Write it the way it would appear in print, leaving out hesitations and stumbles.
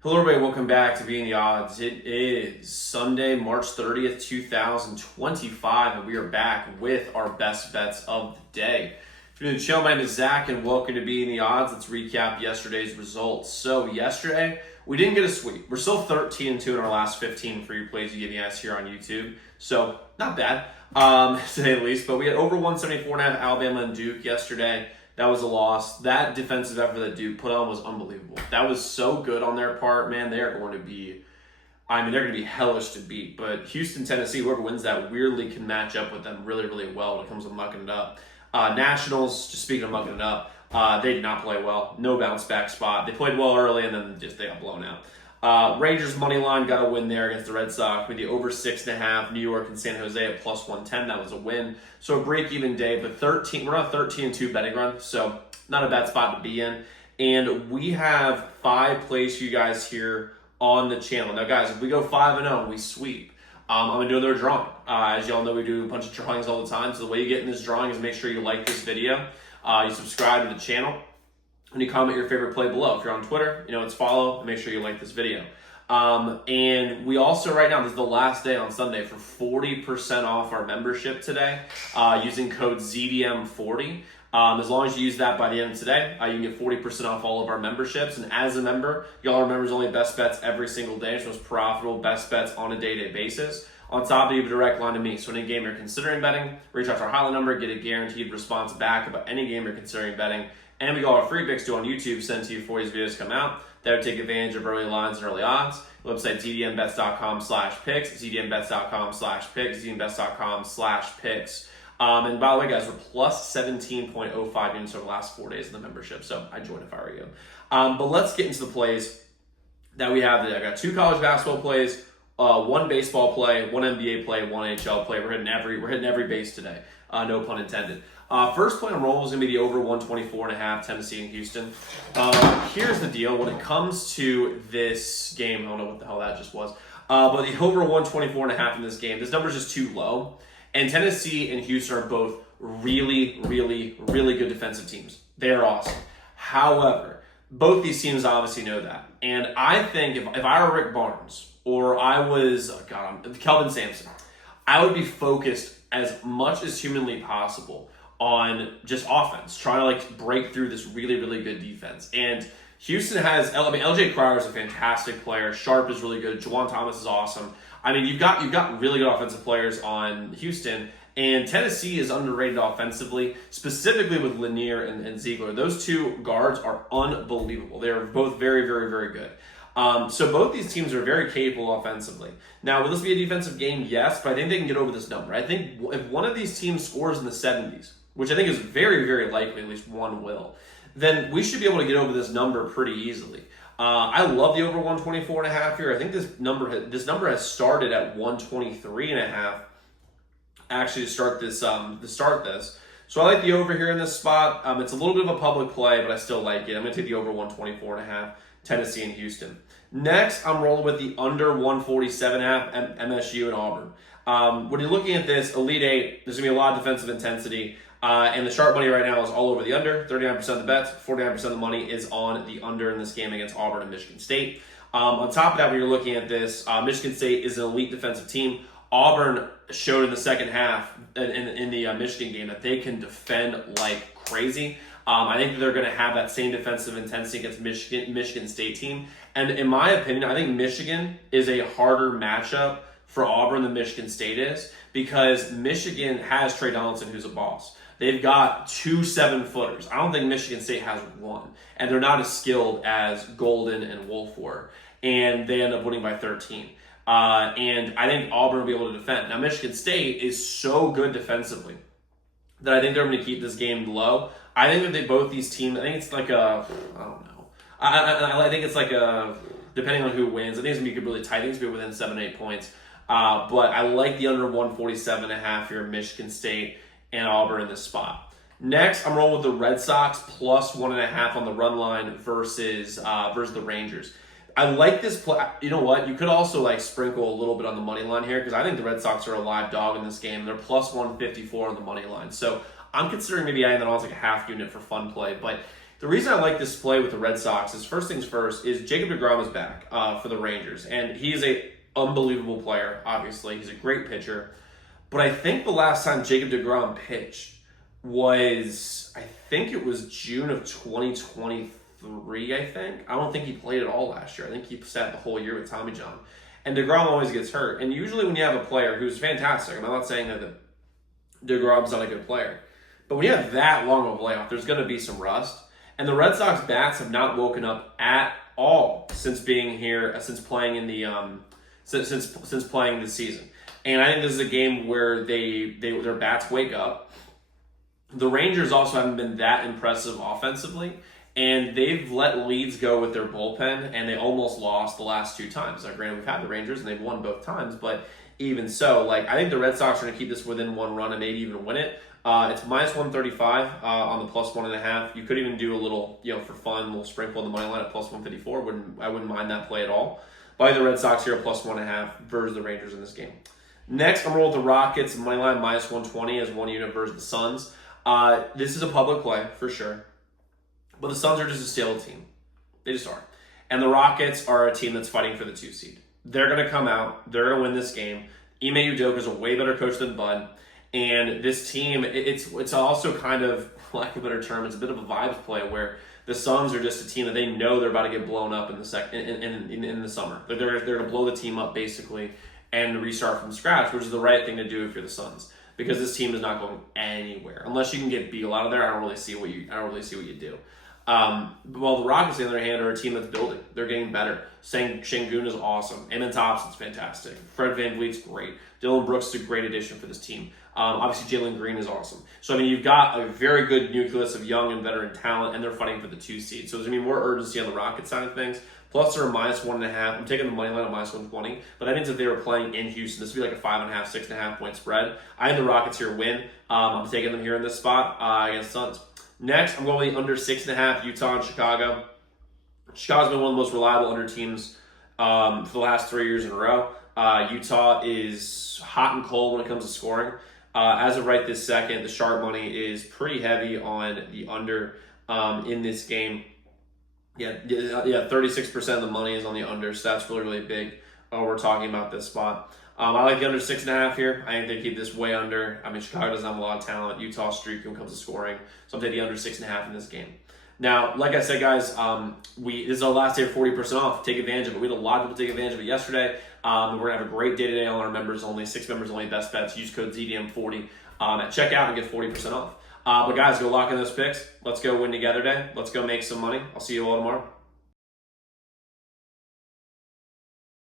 Hello everybody, welcome back to Being the Odds. It is Sunday, March 30th, 2025, and we are back with our best bets of the day. If you're new to the channel, my name is Zach, and welcome to Being the Odds. Let's recap yesterday's results. So yesterday, we didn't get a sweep. We're still 13-2 in our last 15 free plays you giving us here on YouTube. So, not bad, to say the least, but we had over 174.5 Alabama and Duke yesterday. That was a loss. That defensive effort that Duke put on was unbelievable. That was so good on their part, man. They are going to be, they're going to be hellish to beat. But Houston, Tennessee, whoever wins that weirdly can match up with them really, really well when it comes to mucking it up. Nationals, just speaking of mucking it up, they did not play well. No bounce back spot. They played well early and then they got blown out. Rangers money line got a win there against the Red Sox with the over 6.5. New York and San Jose at plus 110. That was a win. So a break-even day, but we're on a 13-2 betting run, so not a bad spot to be in. And we have 5 plays for you guys here on the channel. Now, guys, if we go 5-0, we sweep. I'm going to do another drawing. As y'all know, we do a bunch of drawings all the time. So the way you get in this drawing is make sure you like this video, you subscribe to the channel, and you comment your favorite play below. If you're on Twitter, it's follow, and make sure you like this video. And we also, right now, this is the last day on Sunday for 40% off our membership today using code ZDM40. As long as you use that by the end of today, you can get 40% off all of our memberships. And as a member, y'all are members only best bets every single day. It's most profitable best bets on a day-to-day basis. On top of it, you have a direct line to me. So any game you're considering betting, reach out to our hotline number, get a guaranteed response back about any game you're considering betting. And we got our free picks too on YouTube sent to you before these videos come out. That would take advantage of early lines and early odds. Website zdmbets.com/picks, zdmbets.com/picks, zdmbets.com/picks. And by the way, guys, we're plus 17.05 units over the last 4 days of the membership. So I joined if I were you. But let's get into the plays that we have today. I got 2 college basketball plays, 1 baseball play, 1 NBA play, 1 NHL play. We're hitting every base today. No pun intended. First play on roll is going to be the over 124.5 Tennessee and Houston. Here's the deal. When it comes to this game, I don't know what the hell that just was, but the over 124.5 in this game, this number is just too low. And Tennessee and Houston are both really, really, really good defensive teams. They are awesome. However, both these teams obviously know that. And I think if I were Rick Barnes or I was Kelvin Sampson, I would be focused as much as humanly possible on just offense, trying to break through this really, really good defense. And Houston has, LJ Cryer is a fantastic player. Sharp is really good. Juwan Thomas is awesome. You've got really good offensive players on Houston, and Tennessee is underrated offensively, specifically with Lanier and Ziegler. Those 2 guards are unbelievable. They are both very, very, very good. So both these teams are very capable offensively. Now, will this be a defensive game? Yes, but I think they can get over this number. I think if one of these teams scores in the 70s, which I think is very, very likely, at least one will, then we should be able to get over this number pretty easily. I love the over 124.5 here. I think this number has started at 123.5 actually to start this. So I like the over here in this spot. It's a little bit of a public play, but I still like it. I'm going to take the over 124.5 Tennessee and Houston. Next, I'm rolling with the under 147.5 MSU and Auburn. When you're looking at this Elite 8, there's going to be a lot of defensive intensity. And the sharp money right now is all over the under. 39% of the bets, 49% of the money is on the under in this game against Auburn and Michigan State. On top of that, when you're looking at this, Michigan State is an elite defensive team. Auburn showed in the second half in the Michigan game that they can defend like crazy. I think that they're going to have that same defensive intensity against Michigan State team. And in my opinion, I think Michigan is a harder matchup for Auburn than Michigan State is, because Michigan has Trey Donaldson, who's a boss. They've got 2 7-footers. I don't think Michigan State has 1. And they're not as skilled as Golden and Wolf were. And they end up winning by 13. And I think Auburn will be able to defend. Now, Michigan State is so good defensively that I think they're going to keep this game low. I think that both these teams, I think it's like I don't know. I think it's depending on who wins, I think it's going to be really tight. I think it's going to be within 7-8 points. But I like the under 147.5 here, Michigan State and Auburn in this spot. Next, I'm rolling with the Red Sox plus 1.5 on the run line versus the Rangers. I like this play. You know what? You could also sprinkle a little bit on the money line here, because I think the Red Sox are a live dog in this game. They're plus 154 on the money line. So I'm considering maybe adding that on as a half unit for fun play. But The reason I like this play with the Red Sox is, first things first, is Jacob deGrom is back for the Rangers. And he is an unbelievable player, obviously. He's a great pitcher. But I think the last time Jacob deGrom pitched was, I think it was June of 2023, I think. I don't think he played at all last year. I think he sat the whole year with Tommy John. And deGrom always gets hurt. And usually when you have a player who's fantastic, I'm not saying that deGrom's not a good player, but when you have that long of a layoff, there's going to be some rust. And the Red Sox bats have not woken up at all since being here, since playing in the since playing this season. And I think this is a game where their bats wake up. The Rangers also haven't been that impressive offensively, and they've let leads go with their bullpen, and they almost lost the last 2 times. Now, granted, we've had the Rangers, and they've won both times, but even so, I think the Red Sox are going to keep this within 1 run and maybe even win it. It's minus 135 on the plus 1.5. You could even do a little, for fun, a little sprinkle on the money line at plus 154. I wouldn't mind that play at all. By the Red Sox here at plus 1.5 versus the Rangers in this game. Next, I'm rolling with the Rockets, money line minus 120 as 1 unit versus the Suns. This is a public play for sure, but the Suns are just a stale team. They just are. And the Rockets are a team that's fighting for the 2 seed. They're going to come out. They're going to win this game. Ime Udoka is a way better coach than Bud. And this team, it's also kind of, for lack of a better term, it's a bit of a vibes play where the Suns are just a team that they know they're about to get blown up in the summer. They're going to blow the team up basically and restart from scratch, which is the right thing to do if you're the Suns, because this team is not going anywhere unless you can get Beal out of there. I don't really see what you do. While the Rockets, on the other hand, are a team that's building. They're getting better. Şengün is awesome. Eamon Thompson's fantastic. Fred VanVleet's great. Dylan Brooks is a great addition for this team. Obviously, Jalen Green is awesome. So, you've got a very good nucleus of young and veteran talent, and they're fighting for the 2 seed. So, there's going to be more urgency on the Rockets side of things. Plus, they're a minus 1.5. I'm taking the money line at minus 120. But I think if they were playing in Houston, this would be like a 5.5, 6.5 point spread. I think the Rockets here win. I'm taking them here in this spot against Suns. Next, I'm going with the under 6.5, Utah and Chicago. Chicago's been one of the most reliable under teams for the last 3 years in a row. Utah is hot and cold when it comes to scoring. As of right this second, the sharp money is pretty heavy on the under in this game. Yeah, 36% of the money is on the under, so that's really, really big. We're talking about this spot. I like the under 6.5 here. I think they keep this way under. Chicago doesn't have a lot of talent. Utah streak when it comes to scoring, so I'm taking the under 6.5 in this game. Now, like I said, guys, this is our last day of 40% off. Take advantage of it. We had a lot of people take advantage of it yesterday. We're going to have a great day today on our members only, 6 members only best bets. Use code ZDM40 at checkout and get 40% off. But guys, go lock in those picks. Let's go win together today. Let's go make some money. I'll see you all tomorrow.